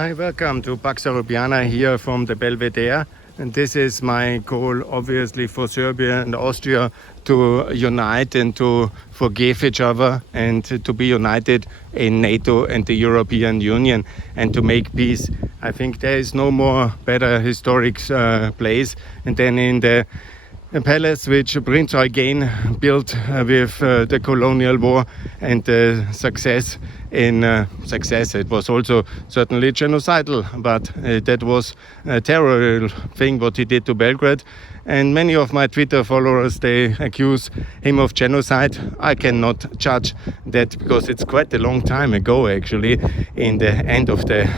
Hi, welcome to Pax Europiana here from the Belvedere. And this is my goal, obviously, for Serbia and Austria to unite and to forgive each other and to be united in NATO and the European Union and to make peace. I think there is no more better historic place than in the palace which Prince Eugen built with the colonial war and the success. It was also certainly genocidal, but that was a terrible thing what he did to Belgrade. And many of my Twitter followers, they accuse him of genocide. I cannot judge that because it's quite a long time ago, actually, in the end of the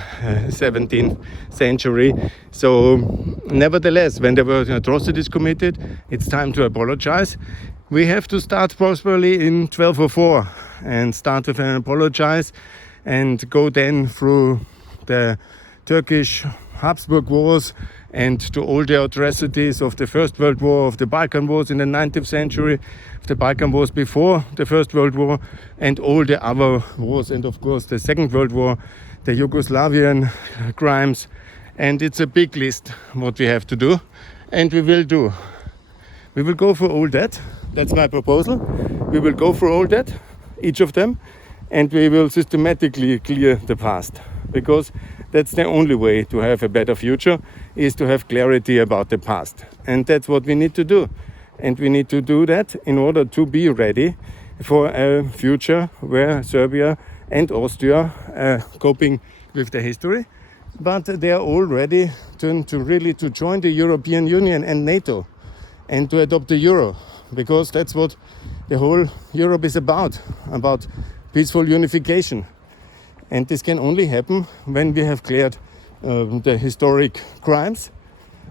17th century. So nevertheless, when there were atrocities committed, it's time to apologize. We have to start probably in 1204 and start with an apologize and go then through the Turkish Habsburg Wars and to all the atrocities of the First World War, of the Balkan Wars in the 19th century, of the Balkan Wars before the First World War, and all the other wars, and of course the Second World War, the Yugoslavian crimes. And it's a big list what we have to do, and we will do. We will go for all that. That's my proposal. We will go for all that, each of them, and we will systematically clear the past, because that's the only way to have a better future, is to have clarity about the past. And that's what we need to do. And we need to do that in order to be ready for a future where Serbia and Austria are coping with the history, but they are all ready to really join the European Union and NATO and to adopt the euro, because that's what the whole Europe is about peaceful unification. And this can only happen when we have cleared the historic crimes,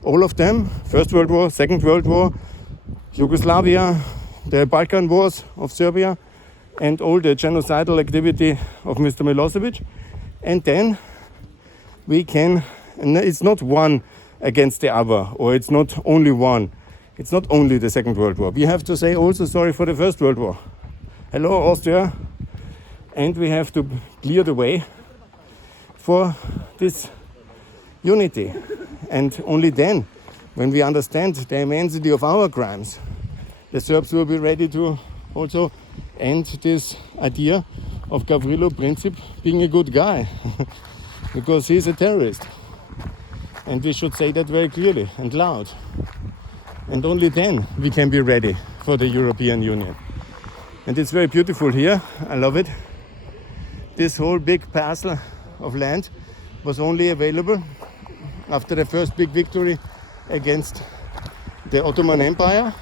all of them, First World War, Second World War, Yugoslavia, the Balkan Wars of Serbia, and all the genocidal activity of Mr. Milosevic. And then we can, and it's not one against the other, or it's not only one. It's not only the Second World War. We have to say also sorry for the First World War. Hello, Austria. And we have to clear the way for this unity. And only then, when we understand the immensity of our crimes, the Serbs will be ready to also end this idea of Gavrilo Princip being a good guy, because he's a terrorist. And we should say that very clearly and loud. And only then we can be ready for the European Union. And it's very beautiful here. I love it. This whole big parcel of land was only available after the first big victory against the Ottoman Empire.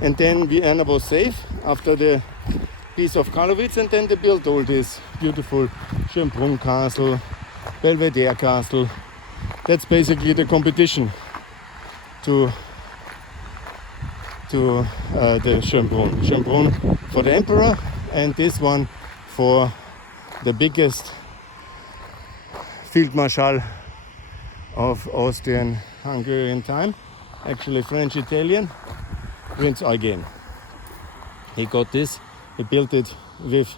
And then Vienna was safe after the Peace of Karlowitz, and then they built all this beautiful Schönbrunn Castle, Belvedere Castle. That's basically the competition to the Schönbrunn. Schönbrunn for the emperor, and this one for the biggest field marshal of Austrian-Hungarian time, actually French-Italian, Prince Eugen. He got this, he built it with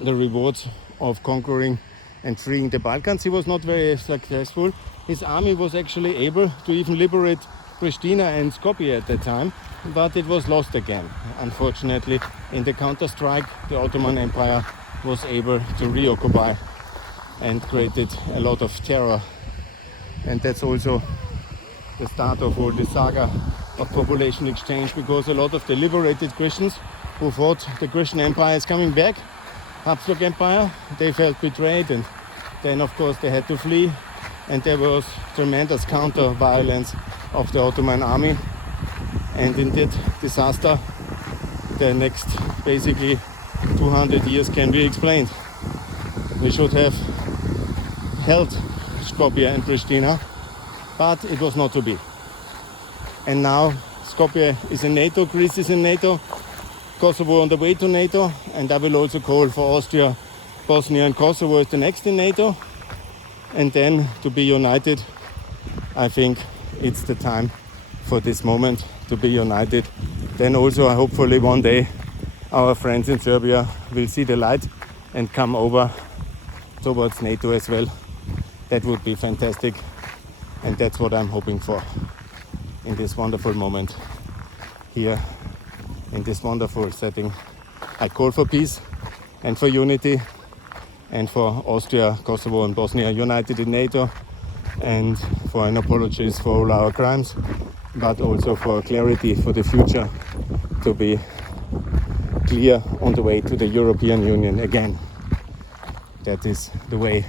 the rewards of conquering and freeing the Balkans. He was not very successful. His army was actually able to even liberate Pristina and Skopje at that time, but it was lost again. Unfortunately, in the counter-strike, the Ottoman Empire was able to reoccupy and created a lot of terror. And that's also the start of all the saga of population exchange, because a lot of the liberated Christians who thought the Christian Empire is coming back, Habsburg Empire, they felt betrayed, and then of course they had to flee, and there was tremendous counter-violence of the Ottoman army. And in that disaster, the next basically 200 years can be explained. We should have held Skopje and Pristina, but it was not to be. And now Skopje is in NATO, Greece is in NATO, Kosovo on the way to NATO, and I will also call for Austria, Bosnia and Kosovo is the next in NATO. And then to be united, I think it's the time for this moment to be united. Then also hopefully one day our friends in Serbia will see the light and come over towards NATO as well. That would be fantastic, and that's what I'm hoping for in this wonderful moment here in this wonderful setting. I call for peace and for unity, and for Austria, Kosovo and Bosnia united in NATO, and for an apologies for all our crimes, but also for clarity for the future, to be clear on the way to the European Union again. That is the way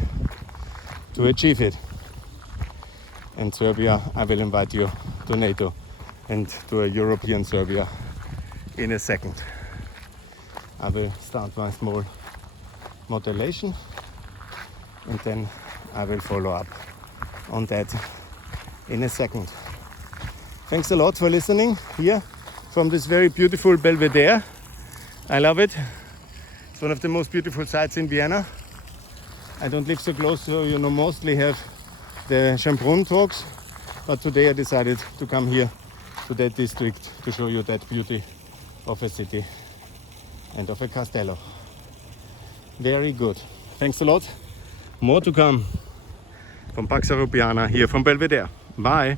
to achieve it. And Serbia, I will invite you to NATO and to a European Serbia in a second. I will start my small modulation, and then I will follow up on that in a second. Thanks a lot for listening here from this very beautiful Belvedere. I love it. It's one of the most beautiful sites in Vienna. I don't live so close, so you mostly have the Schönbrunn talks, but today I decided to come here to that district to show you that beauty of a city and of a castello. Very good. Thanks a lot. More to come from Pax Europiana here from Belvedere. Bye.